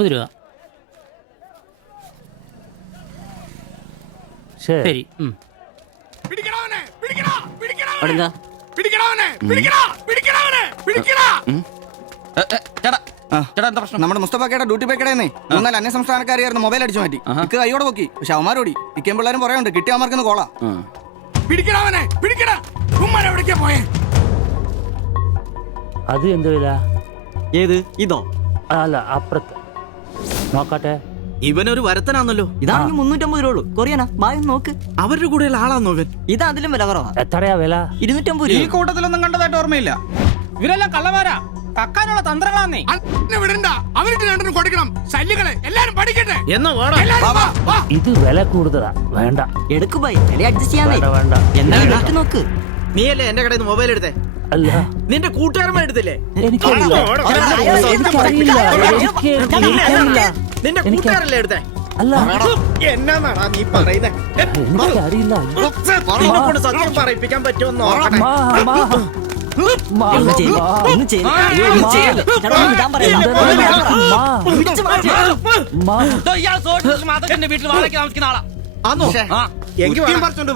40 രൂപ. ശരി. നമ്മുടെ മുസ്തഫാക്കയുടെ ഡ്യൂട്ടി പേക്കടേന്നേ 3 അന്യ സംസ്ഥാനക്കാരിയായിരുന്നു മൊബൈൽ അടിച്ചു മാറ്റി. ഇക്ക് കൈയോടെ പൊക്കി. പക്ഷെ അവന്മാരോടി ഇക്കേം പിള്ളേരും പറയാനുണ്ട് കിട്ടിയ അവന്മാർക്കൊന്ന് കോളാ. അത് എന്ത് വില? ഏത് ഇതോ? അല്ല അപ്പുറത്ത് നോക്കട്ടെ. ഇവനൊരു വരത്തനാന്നല്ലോ. ഇതാണെങ്കിൽ 350 രൂപ. കൊറിയാനാ ബാഗ് നോക്ക്. അവരുടെ കൂടെയുള്ള ആളാന്നോ ഇവൻ? ഇത് അതിലും വില കുറവാ. എത്രയാ വില? 250 ഈ രൂപ. കൂട്ടത്തിലൊന്നും കണ്ടതായിട്ട് ഓർമ്മയില്ല. ഇവരെല്ലാം കള്ളമാരാ, കക്കാനുള്ള തന്ത്രങ്ങളാന്നേ. ഇത് വില കൂടുതലാ. വേണ്ട, എടുക്കു ബൈ, വില അഡ്ജസ്റ്റ് ചെയ്യാൻ വേണ്ട. എന്തായാലും നാട്ടിൽ നോക്ക്. നീയല്ലേ എന്റെ കടയിൽ നിന്ന് മൊബൈൽ എടുത്തേ? അല്ല, നിന്റെ കൂട്ടുകാരന്മാർ എടുത്തില്ലേ? എനിക്കറിയില്ല. നിന്റെ കൂട്ടുകാരല്ലേ എടുത്തേ? അല്ല, എന്നാടാ നീ പറയുന്നേ? എനിക്കറിയില്ല. നിന്നെ കൊണ്ട് സത്യം പറയിപ്പിക്കാൻ പറ്റുമോ നോക്കട്ടെ.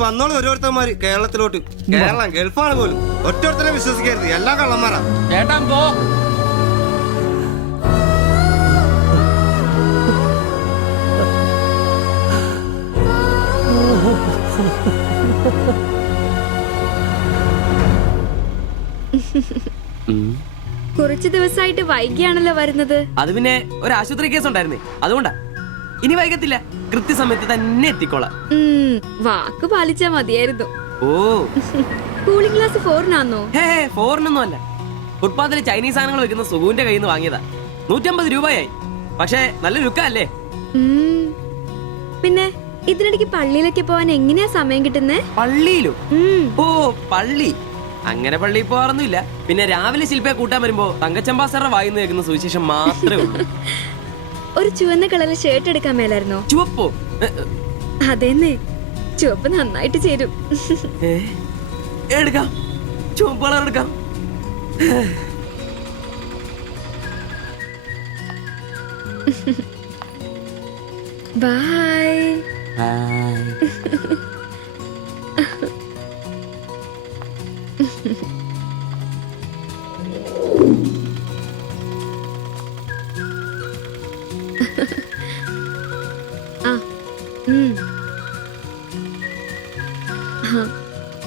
വന്നോളൂ ഓരോരുത്തന്മാര് കേരളത്തിലോട്ട്. കേരളം ഗൾഫാണ് പോലും. ഒറ്റൊരുത്തരെ വിശ്വസിക്കരുത്, എല്ലാ കള്ളന്മാരാ. ചേട്ടാ പോ. കുറച്ചു ദിവസമായിട്ട് വൈകിയാണല്ലോ വരുന്നത്. അത് പിന്നെ ഒരു ആശുപത്രി കേസ് ഉണ്ടായിരുന്നേ, അതുകൊണ്ടാ. ഇനി വൈകത്തില്ല, കൃത്യസമയത്ത് തന്നെ എത്തിക്കോളാം. വാക്ക് പാലിച്ചാ മതിയായിരുന്നു. ഓ, കൂളിംഗ് ഗ്ലാസ് 4-നാന്നോ? ഹേ, ഫോറിനൊന്നും അല്ല. ഫുട്പാത്തില് ചൈനീസ് സാധനങ്ങൾ വെക്കുന്ന സുഗുവിന്റെ കയ്യിൽ നിന്ന് വാങ്ങിയതാ. 150 രൂപയായി. പക്ഷെ നല്ല ലുക്കല്ലേ? പിന്നെ ഇതിനിടയ്ക്ക് പള്ളിയിലൊക്കെ പോവാൻ എങ്ങനെയാ സമയം കിട്ടുന്നേ? പള്ളിയിലോ? ഓ, പള്ളി അങ്ങനെ പള്ളിയിൽ പോകാറൊന്നുമില്ല. പിന്നെ രാവിലെ ശില്പയെ കൂട്ടാൻ വരുമ്പോ തങ്കച്ചമ്പാസറ വായിന്ന് കേൾക്കുന്ന സുവിശേഷം മാത്രമേ ഉള്ളൂ. ഒരു ചുവന്ന കളറിൽ ഷർട്ട് എടുക്കാൻ മേലായിരുന്നോ? ചുവപ്പോ? അതെന്നെ, ചുവപ്പ് നന്നായിട്ട് ചേരും. എടുക്കാം, ചുവപ്പ് കളർ എടുക്കാം. ബൈ.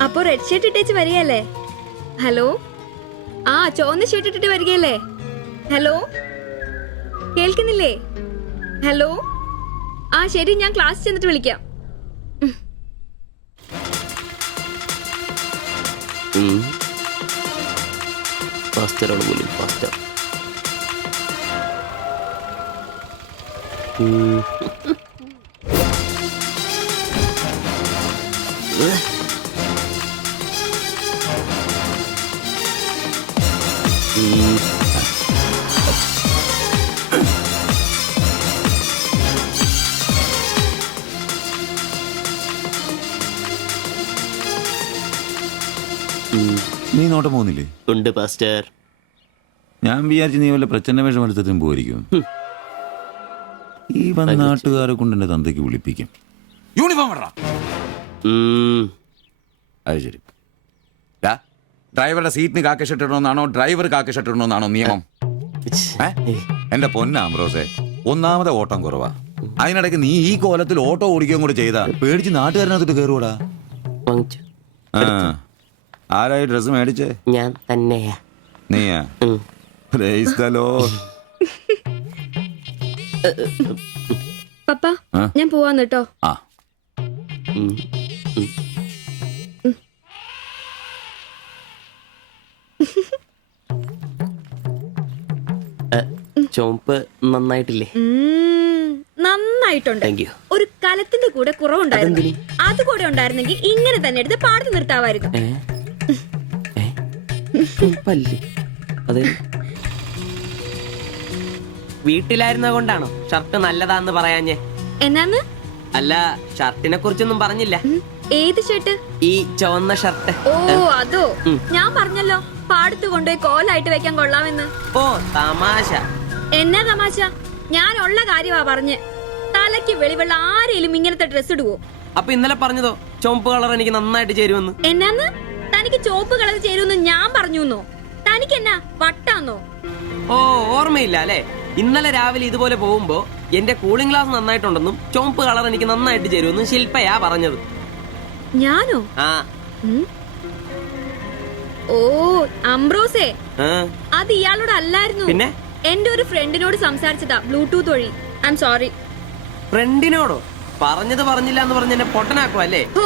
അപ്പൊ റെഡ് ഷർട്ട് ഇട്ടേച്ച് വരികയല്ലേ? ഹലോ, ചുവന്ന ഷർട്ട് ഇട്ടിട്ട് വരികയല്ലേ? ഹലോ, കേൾക്കുന്നില്ലേ? ഹലോ, ശരി, ഞാൻ ക്ലാസ് ചെന്നിട്ട് വിളിക്കാം. നീ നോട്ടം പോകുന്നില്ലേ? ഉണ്ട് പാസ്റ്റർ. ഞാൻ വിചാരിച്ചു നീ വല്ല പ്രച്ഛന്ന വേഷം എടുത്തതും പോയിരിക്കും. ഈ വന്ന നാട്ടുകാരെ കൊണ്ട് എന്റെ തന്തയ്ക്ക് വിളിപ്പിക്കും. യൂണിഫോം ഇടണം. അത് ശരി. ഡ്രൈവറുടെ സീറ്റിന് കാക്ക ഷർട്ട് ഇടണമെന്നാണോ ഡ്രൈവർ കാക്ക ഷർട്ട് ഇടണമെന്നാണോ നിയമം? എന്റെ പൊന്ന ആംബ്രോസെ, ഒന്നാമത്തെ ഓട്ടം കുറവാ. അതിനിടയ്ക്ക് നീ ഈ കോലത്തിൽ ഓട്ടോ ഓടിക്കുകയും കൂടെ ചെയ്താ പേടിച്ച് നാട്ടുകാരനകത്തിട്ട് കയറൂടാ. ആരായി ഡ്രസ് മേടിച്ചേ? ഞാൻ തന്നെയാ. നീയാ? പപ്പ, ഞാൻ പോവാന്ന് കേട്ടോ. ചോപ്പ് നന്നായിട്ടില്ലേ? നന്നായിട്ടുണ്ട്. ഒരു കലത്തിന്റെ കൂടെ കുറവുണ്ടായിരുന്നു. അത് കൂടെ ഉണ്ടായിരുന്നെങ്കിൽ ഇങ്ങനെ തന്നെ എടുത്ത് പാടത്ത് നിർത്താമായിരുന്നു. വീട്ടിലായിരുന്ന കൊണ്ടാണോ ഷർട്ട് നല്ലതാന്ന് പറയാഞ്ഞേ? എന്നാന്ന്? അല്ല, ഷർട്ടിനെ കുറിച്ചൊന്നും പറഞ്ഞില്ല. ഏത് ഷർട്ട്? ഈ ചുവന്ന ഷർട്ട്. ഓ, അതോ? ഞാൻ പറഞ്ഞല്ലോ പാടത്ത് കൊണ്ടുപോയി കോലായിട്ട് വെക്കാൻ കൊള്ളാമെന്ന്. ഓ, തമാശ. എന്നാ തമാശ? ഞാൻ ഉള്ള കാര്യമാ പറഞ്ഞ്. തലയ്ക്ക് വെളിവുള്ള ആരെങ്കിലും ഇങ്ങനത്തെ ഡ്രസ് ഇടുവോ? അപ്പൊ ഇന്നലെ പറഞ്ഞതോ ചുവപ്പ് കളർ എനിക്ക് നന്നായിട്ട് ചേരുമെന്ന്. എന്നാന്ന്? തനിക്ക് ചോപ്പ് കളർ ചേരുമെന്ന് ഞാൻ പറഞ്ഞുന്നോ? തനിക്ക് എന്നാ വട്ടാന്നോ? ഓ, ഓർമ്മയില്ല അല്ലെ? ഇന്നലെ രാവിലെ ഇതുപോലെ പോകുമ്പോ എന്റെ കൂളിംഗ് ഗ്ലാസ് നന്നായിട്ടുണ്ടെന്നും ചുവപ്പ് കളർ എനിക്ക് നന്നായിട്ട് ചേരുമെന്നും ശില്പയാ പറഞ്ഞത്. ഞാനോ? ആ. ഓ അംബ്രോസേ, ആ. അത് ഇയാളോട് അല്ലായിരുന്നു. പിന്നെ? എന്റെ ഒരു ഫ്രണ്ടിനോട് സംസാരിച്ചതാ ബ്ലൂടൂത്ത് വഴി. I'm sorry. ഫ്രണ്ടിനോടോ? പറഞ്ഞത് പറഞ്ഞില്ല എന്ന് പറഞ്ഞ എന്നെ പൊട്ടനാക്കും അല്ലേ? ഓ,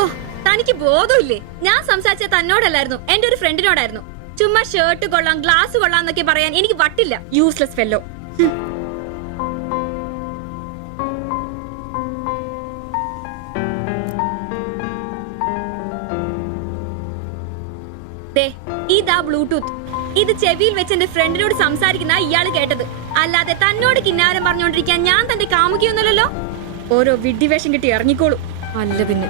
തനിക്ക് ബോധമില്ലേ? ഞാൻ സംസാരിച്ച തന്നോടല്ലായിരുന്നു, എന്റെ ഒരു ഫ്രണ്ടിനോടായിരുന്നു. ചുമ്മാ ഷർട്ട് കൊള്ളാം, ഗ്ലാസ് കൊള്ളാം എന്നൊക്കെ പറയാൻ എനിക്ക് വട്ടില്ല. Useless fellow. ഇതാ ബ്ലൂടൂത്ത്. ഇത് ചെവിയിൽ വെച്ച് എന്റെ ഫ്രണ്ടിനോട് സംസാരിക്കുന്ന ഇയാള് കേട്ടത്. അല്ലാതെ തന്നോട് കിന്നാരം പറഞ്ഞോണ്ടിരിക്കാൻ ഞാൻ തന്റെ കാമുകിയൊന്നുമല്ലല്ലോ. ഓരോ വിഡ്ഢിവേഷം കിട്ടി ഇറങ്ങിക്കോളൂ. അല്ല പിന്നെ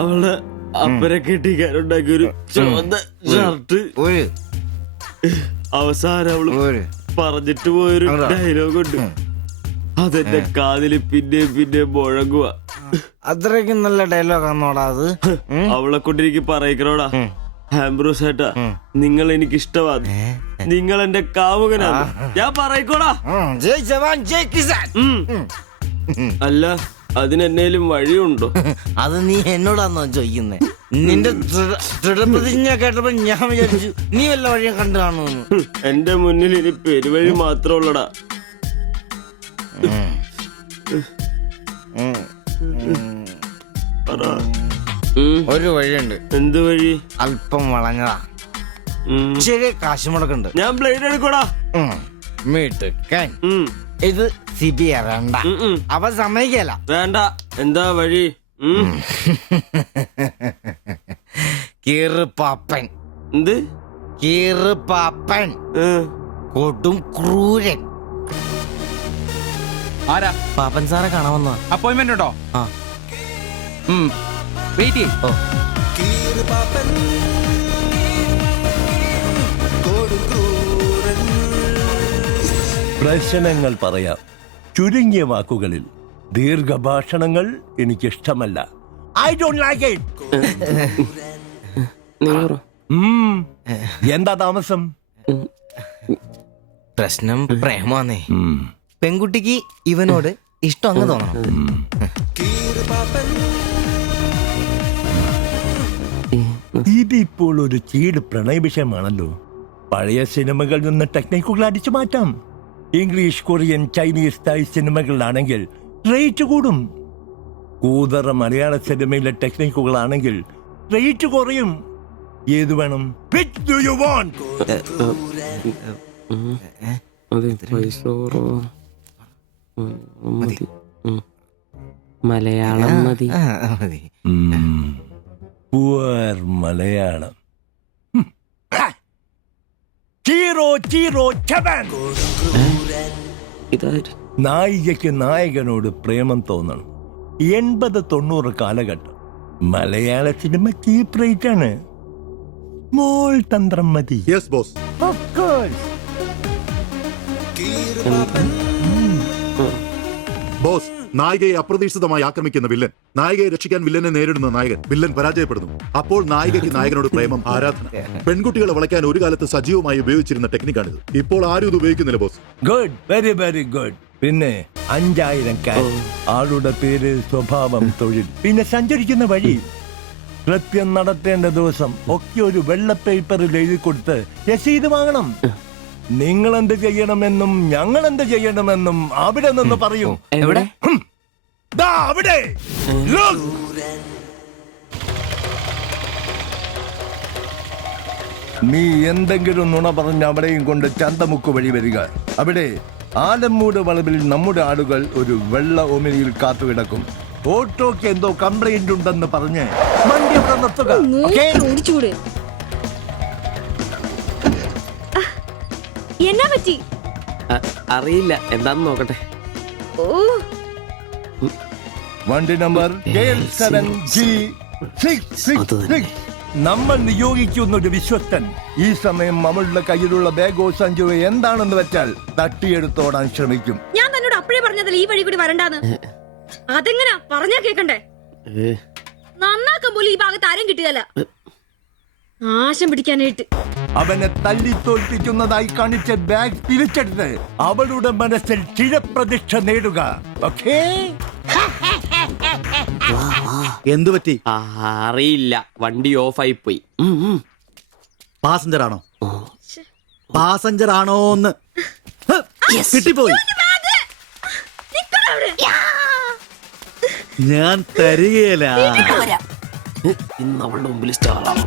അവള് അപ്പനെ കെട്ടിക്കാനുണ്ടാക്കിയ ഒരു ചുവന്ന ഷർട്ട് അവസാനം അവള് പറഞ്ഞിട്ട് പോയൊരു ഡയലോഗ് ഉണ്ട്. അതെന്റെ കാതില് പിന്നെ മുഴങ്ങുക. അത്രയ്ക്കും നല്ല ഡയലോഗ് ആണോടാ അത്? അവളെ കൊണ്ട് എനിക്ക് പറയിക്കണോടാ, ആംബ്രോസ് ഏട്ടാ, നിങ്ങൾ എനിക്ക് ഇഷ്ടമാണ്, നിങ്ങൾ എന്റെ കാമുകനാണ്, ഞാൻ പറയിക്കോടാ. ജയ് ജവാൻ ജയ് കിസാൻ. അല്ല, അതിനെന്നേലും വഴിയുണ്ടോ? അത് നീ എന്നോടാന്നോ ചോദിക്കുന്നേ? നിന്റെ ദൃഢപ്രതിജ്ഞ കേട്ടപ്പോ ഞാൻ വിചാരിച്ചു നീ വല്ല വഴിയും കണ്ടു കാണുമെന്ന്. എന്റെ മുന്നിൽ ഇനി പെരുവഴി മാത്രമുള്ളടാ. ഒരു വഴിയുണ്ട്. എന്ത് വഴി? അല്പം വളഞ്ഞതാ, ശരി കാശ് മുടക്കുണ്ട്. ഞാൻ ബ്ലേഡ് എടുക്കോടാ. മീട്ടുക്കാൻ ഇത് സിബി വേണ്ട, അവ സമ്മതിക്കല. വേണ്ട. എന്താ വഴി? കീറുപാപ്പൻ. എന്ത് കീറുപാപ്പൻ? കൊടും ക്രൂരൻ. ആരാ? പാപ്പൻ സാറെ കാണാൻ വന്നോ? അപ്പോയിന്റ്മെന്റ് ഉണ്ടോ? ആ. വെയിറ്റ് ചെയ്യ്. ഓ. പ്രശ്നങ്ങൾ പറയാം ചുരുങ്ങിയ വാക്കുകളിൽ. ദീർഘഭാഷണങ്ങൾ എനിക്കിഷ്ടമല്ല. I don't like it. എന്താ താമസം? പ്രശ്നം പ്രേമാന്നേ. പെൺകുട്ടിക്ക് ഇവനോട് ഇഷ്ടം അങ്ങ് തോന്നണം. ഇതിപ്പോൾ ഒരു ചീട് പ്രണയ വിഷയമാണല്ലോ. പഴയ സിനിമകളിൽ നിന്ന് ടെക്നിക്കുകൾ അടിച്ചു മാറ്റാം. ഇംഗ്ലീഷ്, കൊറിയൻ, ചൈനീസ്, തായ് സിനിമകളിലാണെങ്കിൽ റേറ്റ് കൂടും. കൂതറ മലയാള സിനിമയിലെ ടെക്നിക്കുകളാണെങ്കിൽ റേറ്റ് കുറയും. ഏത് വേണം? Which do you want? Malayalam മതി. പുവർ മലയാളം. Chi Rho Chi Rho ചവൻ. നായികയ്ക്ക് നായകനോട് പ്രേമം തോന്നണം. 80-90 കാലഘട്ടം മലയാള സിനിമ ചീപ്പ് റേറ്റ് ആണ്. മോൾ തന്ത്രം മതി. Yes boss. Of course. Boss, നായികയെ അപ്രതീക്ഷിതമായി ആക്രമിക്കുന്ന വില്ലൻ, നായികയെ രക്ഷിക്കാൻ വില്ലനെ നേരിടുന്ന നായകൻ, വില്ലൻ പരാജയപ്പെടുന്നു. അപ്പോൾ നായികയ്ക്ക് നായകനോട് പ്രേമം, ആരാധന. പെൺകുട്ടികളെ വളയ്ക്കാൻ ഒരു കാലത്ത് സജീവമായി ഉപയോഗിച്ചിരുന്ന ടെക്നിക്കാണിത്. ഇപ്പോൾ ആരും ഇത് ഉപയോഗിക്കുന്നില്ല boss. Good, very very good. പിന്നെ 5000 ക്യാഷ്, ആളുടെ പേര്, സ്വഭാവം, തൊഴിൽ, പിന്നെ സഞ്ചരിക്കുന്ന വഴി, കൃത്യം നടത്തേണ്ട ദിവസം ഒക്കെ ഒരു വെള്ള പേപ്പറിൽ എഴുതി കൊടുത്ത് രസീത് വാങ്ങണം. നിങ്ങൾ എന്ത് ചെയ്യണമെന്നും ഞങ്ങൾ എന്ത് ചെയ്യണമെന്നും അവിടെ നിന്ന് പറയും. എവിടെ? ദാ അവിടെ. Look. നീ എന്തെങ്കിലും നുണ പറഞ്ഞ് അവിടെയും കൊണ്ട് ചന്തമുക്ക് വഴി വരിക. അവിടെ ആലമ്മൂട് വളവിൽ നമ്മുടെ ആളുകൾ ഒരു വെള്ള ഒമിനിയിൽ കാത്തുകിടക്കും. ഓട്ടോക്ക് എന്തോ കംപ്ലൈന്റ് ഉണ്ടെന്ന് പറഞ്ഞ് വണ്ടി അവിടെ നിർത്തുക. ഓടിച്ചൂട്. എന്നാ പറ്റി? അറിയില്ല, എന്താന്ന് നോക്കട്ടെ. ഓ, വണ്ടി നമ്പർ 7G666. നമ്മൾ നിയോഗിക്കുന്ന ഒരു വിശ്വസ്തൻ ഈ സമയം അവളുടെ കയ്യിലുള്ള ബാഗോ സഞ്ചോ എന്താണെന്ന് വെച്ചാൽ തട്ടിയെടുത്തോടാൻ ശ്രമിക്കും. ഞാൻ തന്നോട് അപ്പഴേ പറഞ്ഞതല്ലേ ഈ വഴി കൂടി വരണ്ടാന്ന്. അതെങ്ങനാ പറഞ്ഞാ കേക്കണ്ടേ? നന്നാക്കാൻ പോലും ഈ ഭാഗത്ത് ആരും കിട്ടുകയല്ല. നാശം പിടിക്കാനായിട്ട് അവനെ തല്ലി തോൽപ്പിക്കുന്നതായി കാണിച്ച ബാഗ് തിരിച്ചെടുത്ത് അവളുടെ മനസ്സിൽ ചിരപ്രതിഷ്ഠ നേടുക. ഓക്കേ? എന്തു പറ്റി? അറിയില്ല, വണ്ടി ഓഫായി പോയി. പാസഞ്ചർ ആണോ? പാസഞ്ചർ ആണോന്ന് കിട്ടിപ്പോയി. ഞാൻ തരികയില്ല. ഇന്ന് അവളുടെ മുമ്പിൽ സ്റ്റാറാണ്.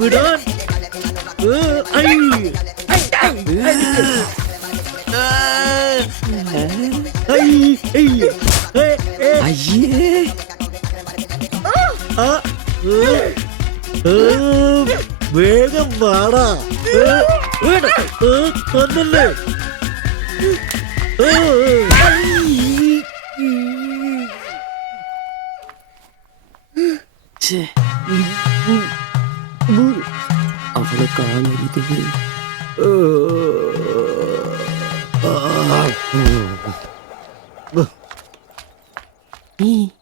വിടാൻ വേഗം വാടാ. കൊന്നല്ലേ? അവളെ കാണരുത്.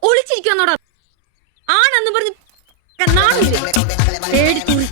ഒളിച്ചിരിക്കുന്നോടാ ആണെന്ന് പറഞ്ഞ് പേടിക്കൂടി.